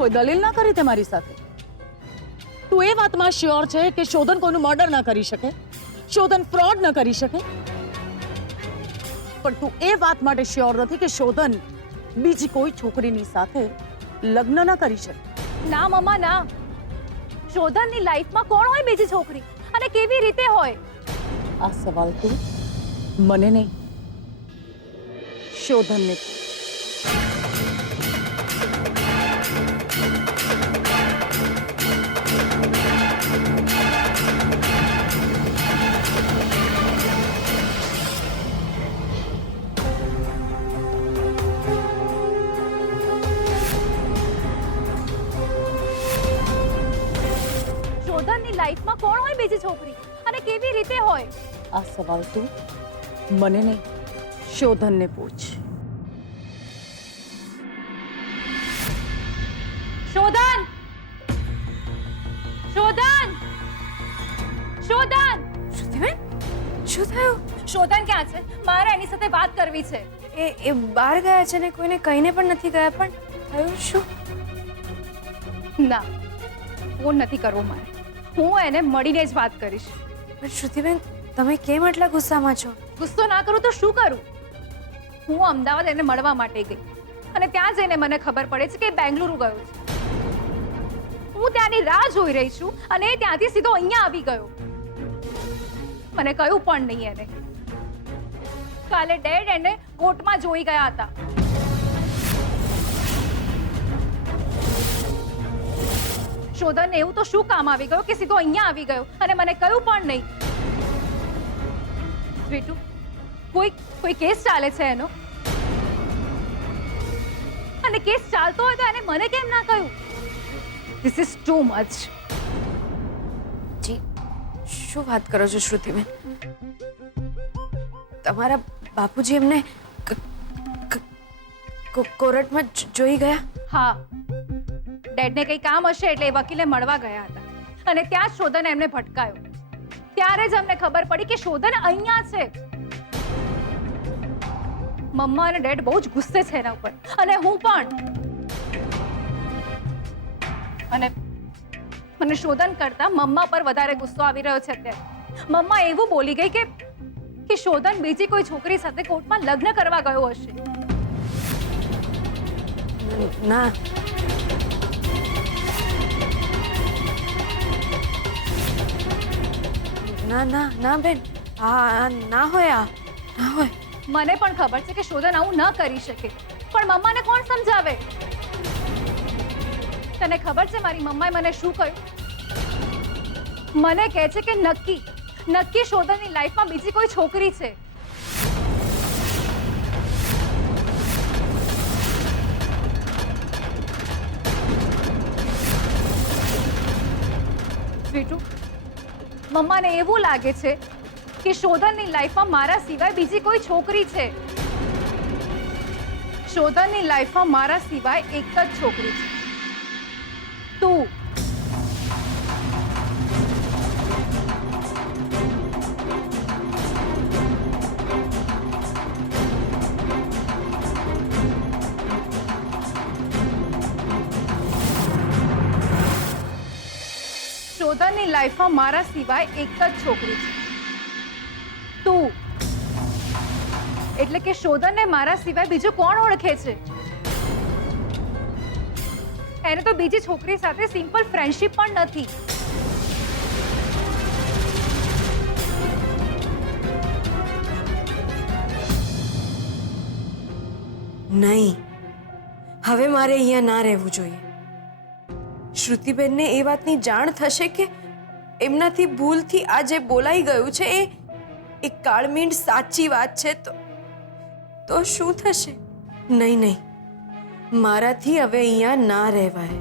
કોઈ દલીલ ના કરી તે મારી સાથે? તું એ વાતમાં શ્યોર છે કે શોધન કોઈનું મર્ડર ના કરી શકે, શોધન ફ્રોડ ન કરી શકે? પણ તું એ વાત માટે શ્યોર નથી કે શોધન બીજી કોઈ છોકરીની સાથે લગ્ન ન કરી શકે? ના મમ્મા ના, શોધનની લાઈફમાં કોણ હોય બીજી છોકરી, અને કેવી રીતે હોય? આ સવાલ તું મને નહીં, શોધનને પૂછ. શોધનની લાઈફમાં કોણ હોય બીજી છોકરી, અને કેવી રીતે હોય? આ સવાલ તું મને નહીં, શોધનને પૂછ. શોધન! શોધન! શોધન! શ્રુતિબેન, શું થયું? શોધન ક્યાં છે? મારે એની સાથે વાત કરવી છે. એ બહાર ગયા છે ને કોઈને કહીને પણ નથી ગયા, પણ થયું શું? ના, ફોન નથી કરવો મારે. હું એને મળીને જ વાત કરીશ. પણ શ્રુતિબેન, તમે કેમ આટલા ગુસ્સામાં છો? ગુસ્સો ના કરું તો શું કરું? હું અમદાવાદ એને મળવા માટે ગઈ, અને ત્યાં જઈને મને ખબર પડે છે કે એ બેંગલુરુ ગયો છે. હું ત્યાંની રાહ જોઈ રહી છું, અને એ ત્યાંથી સીધો અહીંયા આવી ગયો. મને કહ્યું પણ નહીં એને. કાલે ડેડ એને કોર્ટમાં જોઈ ગયા હતા. શોધન એવું તો શું કામ આવી ગયો કે સીધો અહીંયા આવી ગયો, અને મને કહ્યું પણ નહીં? સ્વીટુ, કોઈ કેસ ચાલે છે એનો, અને કેસ ચાલતો હોય તો એને મને કેમ ના કહ્યું? This is too much. જી, શું વાત કરો છો શ્રુતિબેન? તમારા બાપુજી એમને કોર્ટમાં જોઈ ગયા? હા, ડેડને કંઈ કામ હશે એટલે એ વકીલે મળવા ગયા હતા, અને ત્યાં જ શોધન એમને ભટકાયો. ત્યારે જ અમને ખબર પડી કે શોધન અહીંયા છે. મમ્મા અને ડેડ બહુ જ ગુસ્સે છે એના ઉપર, અને હું પણ. અને મને શોધન કરતા મમ્મા પર વધારે ગુસ્સો આવી રહ્યો છે અત્યારે. મમ્મા એવું બોલી ગઈ કે શોધન બીજી કોઈ છોકરી સાથે કોર્ટમાં લગ્ન કરવા ગયો હશે. ના, ના ના ના બેન, આ ના હોય, આ ના હોય. મને પણ ખબર છે કે શોધન આવું ન કરી શકે, પણ મમ્માને કોણ સમજાવે? તને ખબર છે મારી મમ્માએ મને શું કહ્યું? મને કહે છે કે નક્કી શોધનની લાઈફમાં બીજી કોઈ છોકરી છે. સ્વીટુ, મમ્માને એવું લાગે છે કે શોધનની લાઈફમાં મારા સિવાય બીજી કોઈ છોકરી છે. શોધનની લાઈફમાં મારા સિવાય એક જ છોકરી છે, તું. શોધનની લાઈફમાં મારા સિવાય એક જ છોકરી છે, તું. એટલે કે શોધનને મારા સિવાય બીજું કોણ ઓળખે છે? એને તો બીજી છોકરી સાથે સિમ્પલ ફ્રેન્ડશિપ પણ નથી. નહીં, હવે મારે અહીંયા ના રહેવું જોઈએ. શ્રુતિબેનને એ વાતની જાણ થશે કે એમનાથી ભૂલથી આ જે બોલાઈ ગયું છે એ કાળમીંડ સાચી વાત છે, તો શું થશે? નહીં, મારાથી હવે અહીંયા ના રહેવાય.